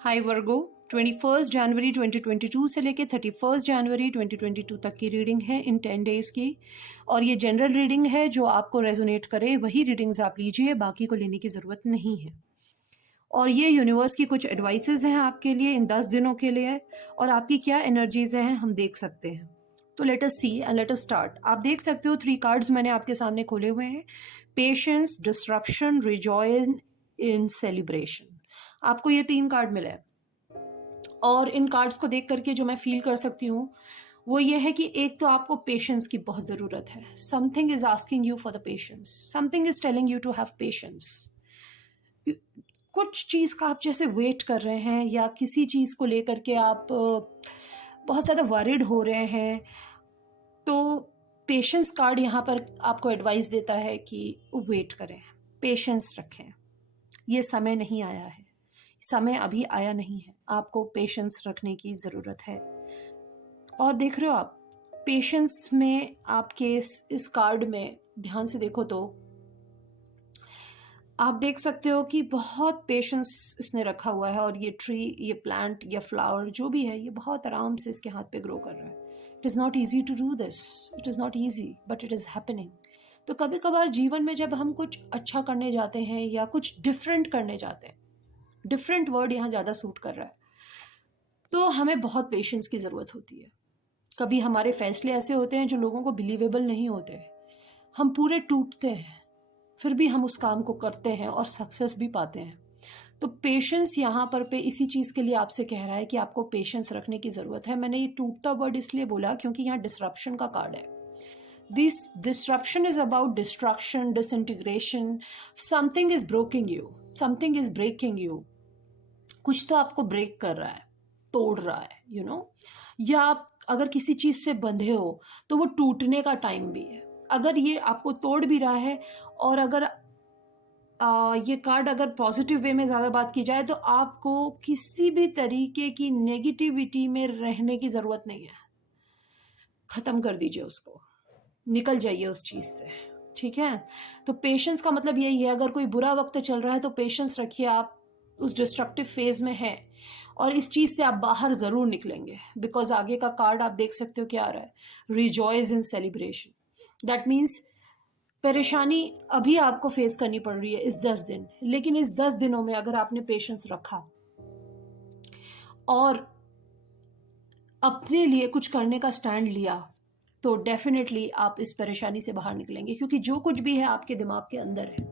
हाय वर्गो, 21 जनवरी 2022 से लेके 31 जनवरी 2022 तक की रीडिंग है इन 10 डेज़ की। और ये जनरल रीडिंग है, जो आपको रेजोनेट करे वही रीडिंग्स आप लीजिए, बाकी को लेने की ज़रूरत नहीं है। और ये यूनिवर्स की कुछ एडवाइसेस हैं आपके लिए इन 10 दिनों के लिए, और आपकी क्या एनर्जीज हैं हम देख सकते हैं। तो let us see and let us start. आप देख सकते हो 3 कार्ड्स मैंने आपके सामने खोले हुए हैं। पेशेंस, डिस्ट्रप्शन, रिजॉय इन सेलिब्रेशन। आपको ये 3 कार्ड मिले हैं। और इन कार्ड्स को देख करके जो मैं फील कर सकती हूँ वो ये है कि एक तो आपको पेशेंस की बहुत ज़रूरत है। Something is asking you for the patience, something is telling you to have patience. कुछ चीज़ का आप जैसे वेट कर रहे हैं, या किसी चीज़ को लेकर के आप बहुत ज़्यादा वरिड हो रहे हैं, तो पेशेंस कार्ड यहाँ पर आपको एडवाइस देता है कि वेट करें, पेशेंस रखें। ये समय नहीं आया है, समय अभी आया नहीं है, आपको पेशेंस रखने की ज़रूरत है। और देख रहे हो आप पेशेंस में आपके इस कार्ड में ध्यान से देखो तो आप देख सकते हो कि बहुत पेशेंस इसने रखा हुआ है। और ये ट्री, ये प्लांट या फ्लावर जो भी है, ये बहुत आराम से इसके हाथ पे ग्रो कर रहा है। It is not easy to do this, it is not easy but it is happening. तो कभी कभार जीवन में जब हम कुछ अच्छा करने जाते हैं या कुछ डिफरेंट करने जाते हैं, डिफरेंट वर्ड यहाँ ज़्यादा सूट कर रहा है, तो हमें बहुत पेशेंस की ज़रूरत होती है। कभी हमारे फैसले ऐसे होते हैं जो लोगों को बिलीवेबल नहीं होते, हम पूरे टूटते हैं, फिर भी हम उस काम को करते हैं और सक्सेस भी पाते हैं। तो पेशेंस यहाँ पर पे इसी चीज़ के लिए आपसे कह रहा है कि आपको पेशेंस रखने की ज़रूरत है। मैंने ये टूटता वर्ड इसलिए बोला क्योंकि यहाँ डिसरप्शन का कार्ड है। This disruption is about destruction, disintegration. Something is broking you, something is breaking you. कुछ तो आपको ब्रेक कर रहा है, तोड़ रहा है, यू नो। या आप अगर किसी चीज़ से बंधे हो तो वो टूटने का टाइम भी है। अगर ये आपको तोड़ भी रहा है, और अगर ये कार्ड अगर पॉजिटिव वे में ज़्यादा बात की जाए तो आपको किसी भी तरीके की नेगेटिविटी में रहने की ज़रूरत नहीं है। ख़त्म कर दीजिए उसको, निकल जाइए उस चीज़ से, ठीक है। तो पेशेंस का मतलब यही है, अगर कोई बुरा वक्त चल रहा है तो पेशेंस रखिए। आप उस डिस्ट्रक्टिव फेज में हैं और इस चीज़ से आप बाहर ज़रूर निकलेंगे, बिकॉज आगे का कार्ड आप देख सकते हो क्या आ रहा है, रिजॉयज इन सेलिब्रेशन। दैट मीन्स परेशानी अभी आपको फेस करनी पड़ रही है इस 10 दिन, लेकिन इस 10 दिनों में अगर आपने पेशेंस रखा और अपने लिए कुछ करने का स्टैंड लिया, तो डेफिनेटली आप इस परेशानी से बाहर निकलेंगे। क्योंकि जो कुछ भी है आपके दिमाग के अंदर है।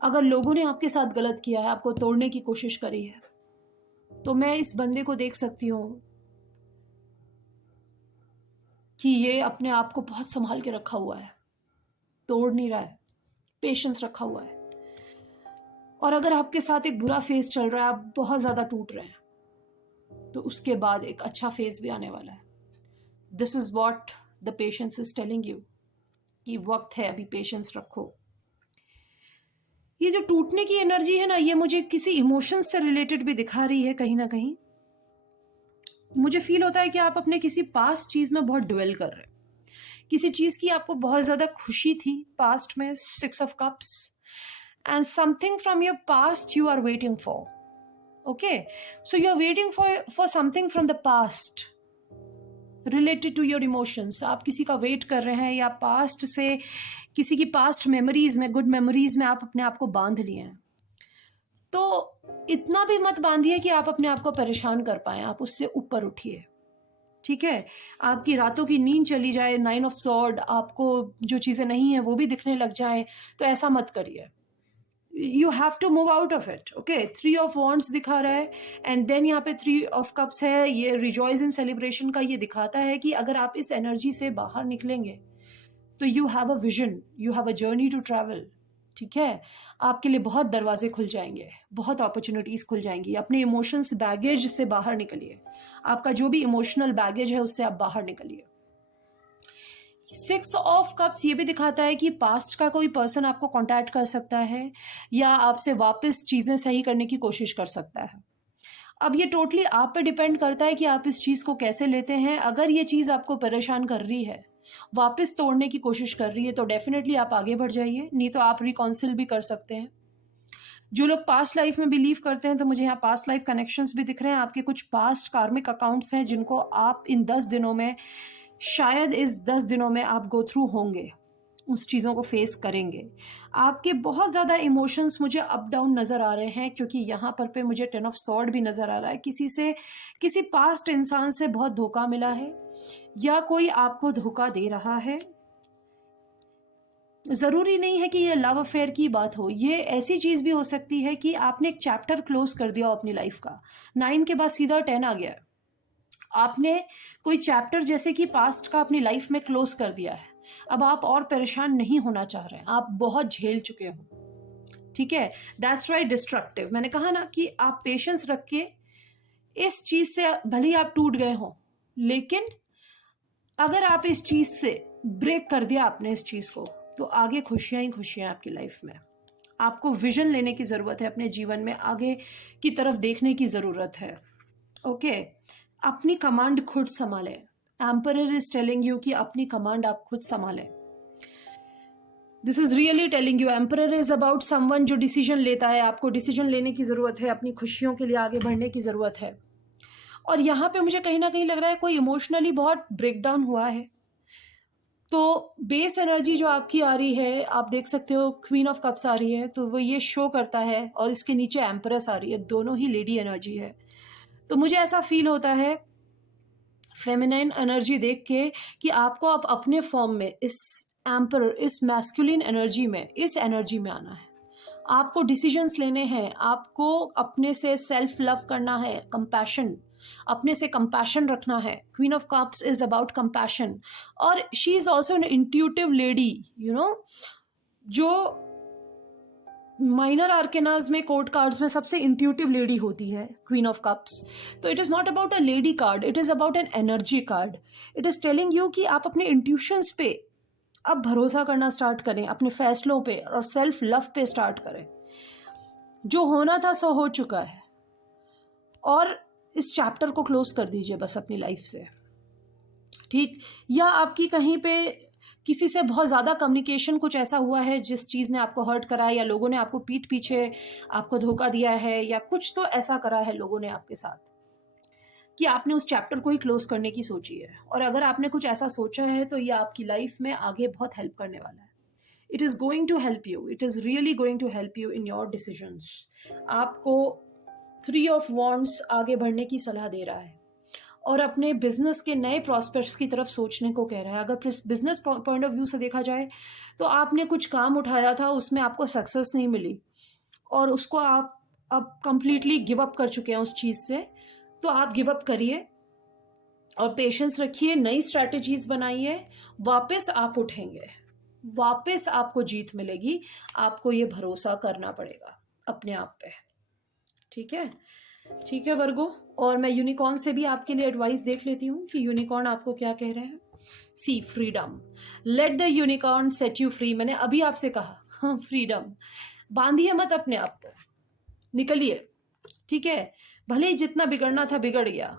अगर लोगों ने आपके साथ गलत किया है, आपको तोड़ने की कोशिश करी है, तो मैं इस बंदे को देख सकती हूँ कि ये अपने आप को बहुत संभाल के रखा हुआ है, तोड़ नहीं रहा है, पेशेंस रखा हुआ है। और अगर आपके साथ एक बुरा फेज चल रहा है, आप बहुत ज़्यादा टूट रहे हैं, तो उसके बाद एक अच्छा फेज भी आने वाला है। This is what the patience is telling you कि वक्त है, अभी पेशेंस रखो। ये जो टूटने की एनर्जी है ना, ये मुझे किसी इमोशंस से रिलेटेड भी दिखा रही है। कहीं ना कहीं मुझे फील होता है कि आप अपने किसी पास्ट चीज में बहुत ड्वेल कर रहे हैं, किसी चीज की आपको बहुत ज्यादा खुशी थी पास्ट में, 6 of cups, and something from your past you are waiting for. Okay, so you are waiting for something from the past related to your emotions. आप किसी का वेट कर रहे हैं, या पास्ट से किसी की पास्ट मेमोरीज में, गुड मेमोरीज में आप अपने आप को बांध लिए हैं। तो इतना भी मत बांधिए कि आप अपने आप को परेशान कर पाए, आप उससे ऊपर उठिए, ठीक है। आपकी रातों की नींद चली जाए, 9 ऑफ सॉर्ड, आपको जो चीज़ें नहीं है वो भी दिखने लग जाए, तो ऐसा मत करिए। You have to move out of it. Okay, 3 of wands दिखा रहा है, एंड देन यहाँ पे 3 ऑफ कप्स है। ये रिजॉयस इन सेलिब्रेशन का ये दिखाता है कि अगर आप इस एनर्जी से बाहर निकलेंगे तो you have a vision, you have a journey to travel, ठीक है। आपके लिए बहुत दरवाजे खुल जाएंगे, बहुत अपॉर्चुनिटीज खुल जाएंगी। अपने इमोशंस बैगेज से बाहर निकलिए, आपका जो भी इमोशनल बैगेज है उससे आप बाहर निकलिए। 6 ऑफ कप्स ये भी दिखाता है कि पास्ट का कोई पर्सन आपको कांटेक्ट कर सकता है, या आपसे वापस चीज़ें सही करने की कोशिश कर सकता है। अब ये टोटली आप पे डिपेंड करता है कि आप इस चीज़ को कैसे लेते हैं। अगर ये चीज़ आपको परेशान कर रही है, वापस तोड़ने की कोशिश कर रही है, तो डेफिनेटली आप आगे बढ़ जाइए, नहीं तो आप रिकाउंसिल भी कर सकते हैं। जो लोग पास्ट लाइफ में बिलीव करते हैं, तो मुझे यहाँ पास्ट लाइफ कनेक्शंस भी दिख रहे हैं। आपके कुछ पास्ट कार्मिक अकाउंट्स हैं जिनको आप इन 10 दिनों में, शायद इस 10 दिनों में आप गो थ्रू होंगे, उस चीज़ों को फेस करेंगे। आपके बहुत ज़्यादा इमोशंस मुझे अप डाउन नज़र आ रहे हैं, क्योंकि यहाँ पर पे मुझे 10 ऑफ सॉर्ड भी नज़र आ रहा है। किसी पास्ट इंसान से बहुत धोखा मिला है, या कोई आपको धोखा दे रहा है। ज़रूरी नहीं है कि ये लव अफेयर की बात हो, ये ऐसी चीज़ भी हो सकती है कि आपने एक चैप्टर क्लोज कर दिया हो अपनी लाइफ का। 9 के बाद सीधा 10 आ गया है। आपने कोई चैप्टर जैसे कि पास्ट का अपनी लाइफ में क्लोज कर दिया है। अब आप और परेशान नहीं होना चाह रहे हैं, आप बहुत झेल चुके हो। ठीक है, दैट्स राइट डिस्ट्रक्टिव। मैंने कहा ना कि आप पेशेंस रख के इस चीज़ से, भले ही आप टूट गए हो, लेकिन अगर आप इस चीज़ से ब्रेक कर दिया आपने इस चीज़ को, तो आगे खुशियां ही खुशियां आपकी लाइफ में। आपको विजन लेने की ज़रूरत है, अपने जीवन में आगे की तरफ देखने की ज़रूरत है। ओके, अपनी कमांड खुद संभालें। एम्परर इज टेलिंग यू कि अपनी कमांड आप खुद संभालें। This is really telling you, emperor is about someone जो डिसीजन लेता है। आपको डिसीजन लेने की ज़रूरत है, अपनी खुशियों के लिए आगे बढ़ने की ज़रूरत है। और यहाँ पे मुझे कहीं ना कहीं लग रहा है कोई इमोशनली बहुत ब्रेकडाउन हुआ है। तो बेस एनर्जी जो आपकी आ रही है, आप देख सकते हो क्वीन ऑफ कप्स आ रही है, तो वो ये शो करता है, और इसके नीचे एम्प्रेस आ रही है, दोनों ही लेडी एनर्जी है। तो मुझे ऐसा फील होता है फेमिनाइन एनर्जी देख के कि आपको अब अपने फॉर्म में, इस एम्पर, इस मैस्कुलिन एनर्जी में, इस एनर्जी में आना है। आपको डिसीजंस लेने हैं, आपको अपने से सेल्फ लव करना है, कंपैशन, अपने से कंपैशन रखना है। Queen of cups is about compassion, और she is also an intuitive lady, you know, जो माइनर आर्केनाज में, कोर्ट कार्ड्स में सबसे इंट्यूटिव लेडी होती है क्वीन ऑफ कप्स। तो it is not about a lady card, it is about an energy card. It is telling you कि आप अपने इंट्यूशंस पे अब भरोसा करना स्टार्ट करें, अपने फैसलों पे और सेल्फ लव पे स्टार्ट करें। जो होना था सो हो चुका है, और इस चैप्टर को क्लोज कर दीजिए बस अपनी लाइफ से। ठीक, या आपकी कहीं पे किसी से बहुत ज़्यादा कम्युनिकेशन कुछ ऐसा हुआ है जिस चीज़ ने आपको हर्ट करा है, या लोगों ने आपको पीठ पीछे आपको धोखा दिया है, या कुछ तो ऐसा करा है लोगों ने आपके साथ कि आपने उस चैप्टर को ही क्लोज करने की सोची है। और अगर आपने कुछ ऐसा सोचा है, तो ये आपकी लाइफ में आगे बहुत हेल्प करने वाला है। It is going to help you, it is really going to help you in your decisions. आपको 3 ऑफ वॉन्ड्स आगे बढ़ने की सलाह दे रहा है, और अपने बिजनेस के नए प्रॉस्पेक्ट्स की तरफ सोचने को कह रहा है। अगर बिजनेस पॉइंट ऑफ व्यू से देखा जाए, तो आपने कुछ काम उठाया था, उसमें आपको सक्सेस नहीं मिली, और उसको आप अब कंप्लीटली गिव अप कर चुके हैं उस चीज़ से। तो आप गिव अप करिए और पेशेंस रखिए, नई स्ट्रैटेजीज बनाइए, वापस आप उठेंगे, वापस आपको जीत मिलेगी। आपको ये भरोसा करना पड़ेगा अपने आप पे। ठीक है, ठीक है वर्गो। और मैं यूनिकॉर्न से भी आपके लिए एडवाइस देख लेती हूँ कि यूनिकॉर्न आपको क्या कह रहे हैं। See, freedom, let the unicorn set you free. मैंने अभी आपसे कहा, हाँ, फ्रीडम। बांधिए मत अपने आप को, निकलिए। ठीक है, भले ही जितना बिगड़ना था बिगड़ गया।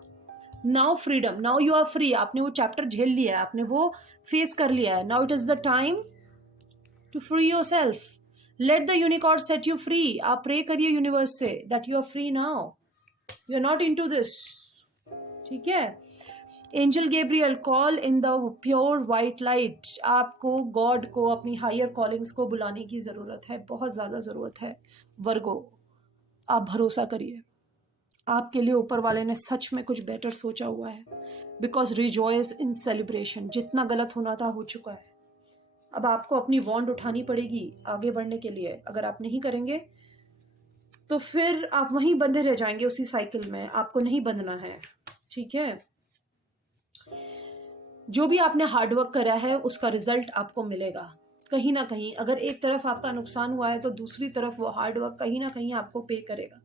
Now freedom, now you are free. आपने वो चैप्टर झेल लिया है, आपने वो फेस कर लिया है। Now it is the time to free yourself. Let the unicorn set you free. आप प्रे करिए यूनिवर्स से that you are free now, you are not into this. ठीक है, angel Gabriel, call in the pure white light. आपको God को, अपनी higher callings को बुलाने की जरूरत है, बहुत ज्यादा जरूरत है वर्गो। आप भरोसा करिए, आपके लिए ऊपर वाले ने सच में कुछ बेटर सोचा हुआ है। Because rejoice in celebration. जितना गलत होना था हो चुका है। अब आपको अपनी वॉन्ड उठानी पड़ेगी आगे बढ़ने के लिए। अगर आप नहीं करेंगे तो फिर आप वहीं बंधे रह जाएंगे उसी साइकिल में। आपको नहीं बंधना है। ठीक है, जो भी आपने हार्डवर्क करा है उसका रिजल्ट आपको मिलेगा कहीं ना कहीं। अगर एक तरफ आपका नुकसान हुआ है, तो दूसरी तरफ वो हार्डवर्क कहीं ना कहीं आपको पे करेगा।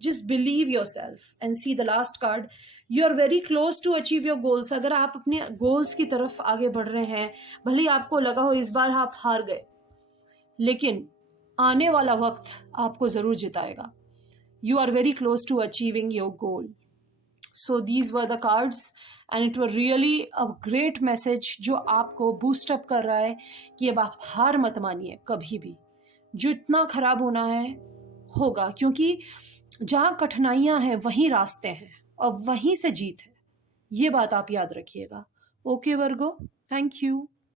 Just believe yourself and see the last card. You are very close to achieve your goals. अगर आप अपने goals की तरफ आगे बढ़ रहे हैं, भले ही आपको लगा हो इस बार आप हार गए, लेकिन आने वाला वक्त आपको जरूर जिताएगा। You are very close to achieving your goal. So these were the cards and it was really a great message जो आपको boost up कर रहा है कि अब आप हार मत मानिए कभी भी। जो इतना खराब होना है होगा, क्योंकि जहाँ कठिनाइयाँ हैं वहीं रास्ते हैं और वहीं से जीत है। ये बात आप याद रखिएगा। Okay Virgo, thank you.